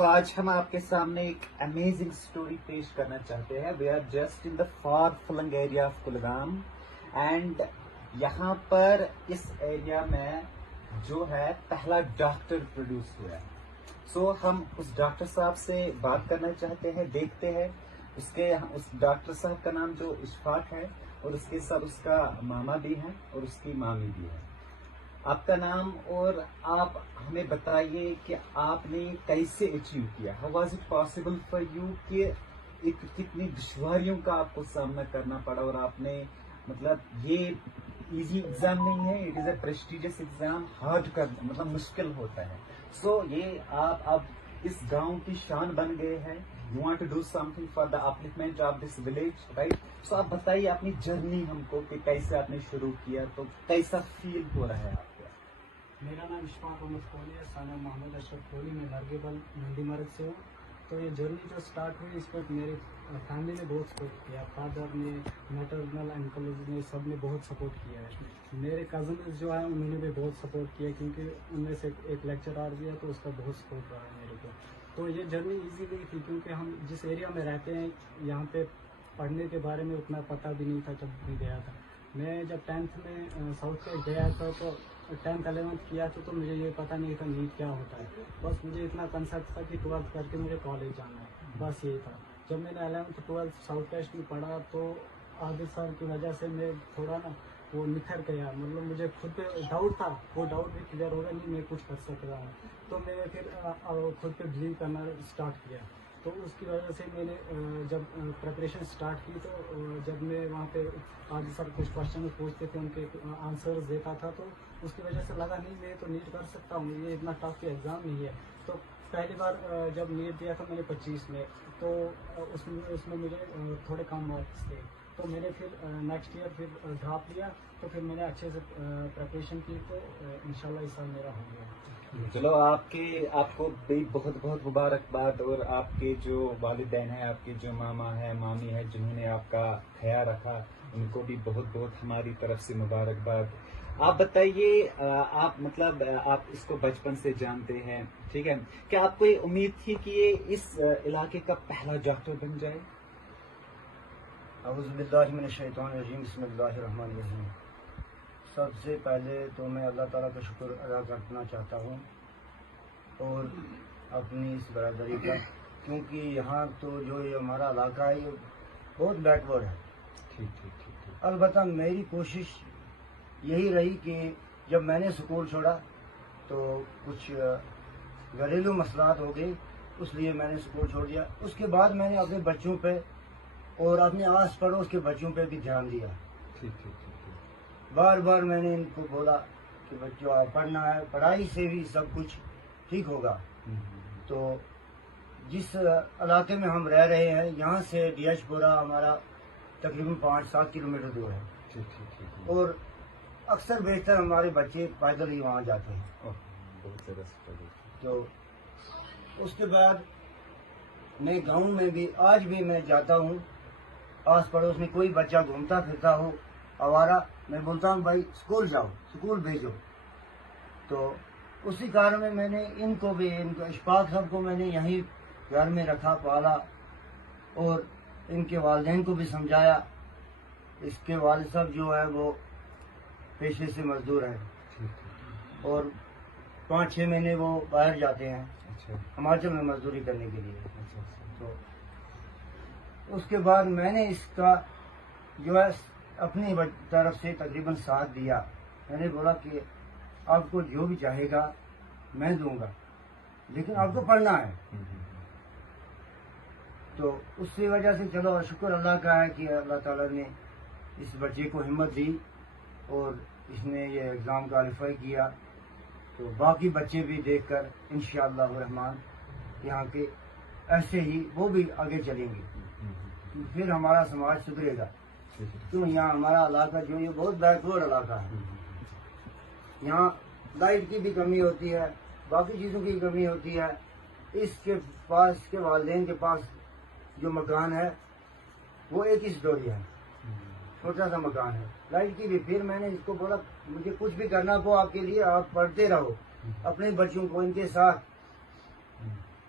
تو آج ہم آپ کے سامنے ایک امیزنگ سٹوری پیش کرنا چاہتے ہیں. We are just in the far flung area of Kulgam and یہاں پر اس ایریا میں جو ہے پہلا ڈاکٹر پروڈیوس ہوا ہے. سو ہم اس ڈاکٹر صاحب سے بات کرنا چاہتے ہیں, دیکھتے ہیں اس ڈاکٹر صاحب کا نام جو اشفاق ہے اور اس کے ساتھ اس کا ماما بھی ہے اور اس کی مامی بھی ہے. آپ کا نام اور آپ ہمیں بتائیے کہ آپ نے کیسے اچیو کیا, how was it possible for you کہ ایک کتنی دشواریوں کا آپ کو سامنا کرنا پڑا اور آپ نے مطلب یہ ایزی ایگزام نہیں ہے, it is a prestigious exam, hard کر مطلب مشکل ہوتا ہے. سو یہ آپ اب اس گاؤں کی شان بن گئے ہیں. You want to do something for the upliftment of this village, right? So آپ بتائیے اپنی جرنی ہم کو کہ کیسے آپ نے شروع کیا, تو کیسا فیل ہو رہا ہے آپ کو؟ میرا نام اشفاق احمد کولی ہے, ثانیہ محمد اشرف کولی, میں لرگیبل مہندی مرگ سے ہوں. تو یہ جرنی جو سٹارٹ ہوئی اس وقت میری فیملی نے بہت سپورٹ کیا, فادر نے, میٹرنل انکلز نے, سب نے بہت سپورٹ کیا ہے. میرے کزنز جو ہیں انہوں نے بھی بہت سپورٹ کیا کیونکہ ان میں سے ایک لیکچرار بھی ہے تو اس کا بہت سپورٹ رہا ہے میرے کو. تو یہ جرنی ایزی نہیں تھی کیونکہ ہم جس ایریا میں رہتے ہیں یہاں پہ پڑھنے کے بارے میں اتنا پتہ بھی نہیں تھا جب بھی گیا تھا. میں جب 10th میں ساؤتھ سے گیا تھا تو 10th 11th کیا تھا تو مجھے یہ پتہ نہیں تھا نیٹ کیا ہوتا ہے. بس مجھے اتنا کنسیپٹ تھا کہ 12th کر کے مجھے کالج جانا ہے, بس یہی تھا. جب میں نے 11th 12th ساؤتھ ویسٹ میں پڑھا تو آدھے سال کی وجہ سے میں تھوڑا نا وہ نکھر گیا, مطلب مجھے خود پہ ڈاؤٹ تھا, وہ ڈاؤٹ بھی کلیئر ہوگا نہیں میں کچھ کر سک رہا ہوں. تو میں پھر خود پہ بلیو کرنا اسٹارٹ کیا. تو اس کی وجہ سے میں نے جب پریپریشن اسٹارٹ کی تو جب میں وہاں پہ آج سر کچھ کوشچن پوچھتے تھے ان کے آنسرز دیتا تھا تو اس کی وجہ سے لگا نہیں میں تو نیٹ کر سکتا ہوں, یہ اتنا ٹف ایگزام نہیں ہے. تو پہلی بار جب نیٹ دیا تھا میں نے 25 میں, تو اس میں مجھے تھوڑے کم مارکس تھے. تو میں نے پھر نیکسٹ ایئر پھر ڈراپ لیا, تو پھر میں نے اچھے سے پریپریشن کی تو انشاءاللہ اس سال میرا ہو گیا. چلو آپ کو بھی بہت بہت مبارکباد, اور آپ کے جو والدین ہیں, آپ کے جو ماما ہے, مامی ہے, جنہوں نے آپ کا خیال رکھا, ان کو بھی بہت بہت ہماری طرف سے مبارکباد. آپ بتائیے, آپ مطلب آپ اس کو بچپن سے جانتے ہیں, ٹھیک ہے, کیا آپ کو یہ امید تھی کہ یہ اس علاقے کا پہلا ڈاکٹر بن جائے؟ اعوذ باللہ من الشیطان الرجیم, بسم اللہ الرحمن الرحیم. سب سے پہلے تو میں اللہ تعالیٰ کا شکر ادا کرنا چاہتا ہوں اور اپنی اس برادری کا, کیونکہ یہاں تو جو یہ ہمارا علاقہ ہے یہ بہت بیک ورڈ ہے. ٹھیک. البتہ میری کوشش یہی رہی کہ جب میں نے اسکول چھوڑا تو کچھ گھریلو مسئلات ہو گئی, اس لیے میں نے اسکول چھوڑ دیا. اس کے بعد میں نے اپنے بچوں پہ اور اپنے آس پڑوس کے بچوں پہ بھی دھیان دیا. ٹھیک. بار بار میں نے ان کو بولا کہ بچوں آپ پڑھنا ہے, پڑھائی سے بھی سب کچھ ٹھیک ہوگا. تو جس علاقے میں ہم رہ رہے ہیں یہاں سے ڈی ایچ پورہ ہمارا تقریباً 5-7 کلومیٹر دور ہے, اور اکثر بیشتر ہمارے بچے پیدل ہی وہاں جاتے ہیں. تو اس کے بعد میں گاؤں میں بھی آج بھی میں جاتا ہوں, آس پڑوس میں کوئی بچہ گھومتا پھرتا ہو آوارہ, میں بولتا ہوں بھائی اسکول جاؤ, اسکول بھیجو. تو اسی کارن میں نے ان کو اشفاق صاحب کو میں نے یہیں گھر میں رکھا, پالا, اور ان کے والدین کو بھی سمجھایا. اس کے والد صاحب جو ہے وہ پیشے سے مزدور ہیں اور 5-6 مہینے وہ باہر جاتے ہیں ہماچل میں مزدوری کرنے کے لیے. تو اس کے بعد میں نے اس کا جو ہے اپنی طرف سے تقریباً ساتھ دیا. میں نے بولا کہ آپ کو جو بھی چاہے گا میں دوں گا, لیکن آپ کو پڑھنا ہے. تو اس کی وجہ سے چلو شکر اللہ کا ہے کہ اللہ تعالیٰ نے اس بچے کو ہمت دی اور اس نے یہ ایگزام کوالیفائی کیا. تو باقی بچے بھی دیکھ کر انشاءاللہ الرحمن یہاں کے ایسے ہی وہ بھی آگے چلیں گے, پھر ہمارا سماج سدھرے گا. کیوں یہاں ہمارا علاقہ جو یہ بہت بیکورڈ علاقہ ہے, یہاں لائٹ کی بھی کمی ہوتی ہے, باقی چیزوں کی کمی ہوتی ہے. اس کے پاس, اس کے والدین کے پاس جو مکان ہے وہ ایک ہی سٹوری ہے, چھوٹا سا مکان ہے, لائٹ کی بھی. پھر میں نے اس کو بولا مجھے کچھ بھی کرنا ہو آپ کے لیے, آپ پڑھتے رہو, اپنے بچوں کو ان کے ساتھ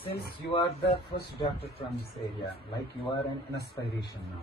since you are the first doctor from this area, like you are an inspiration now,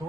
2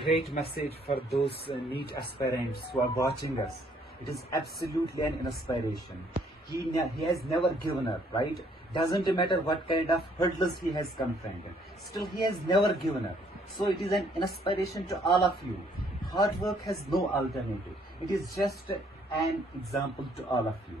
great message for those NEET aspirants who are watching us. It is absolutely an inspiration. He has never given up, right? Doesn't matter what kind of hurdles he has confronted. Still, he has never given up. So it is an inspiration to all of you. Hard work has no alternative. It is just an example to all of you.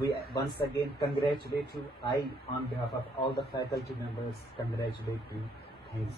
We once again congratulate you. I, on behalf of all the faculty members, congratulate you. Thanks.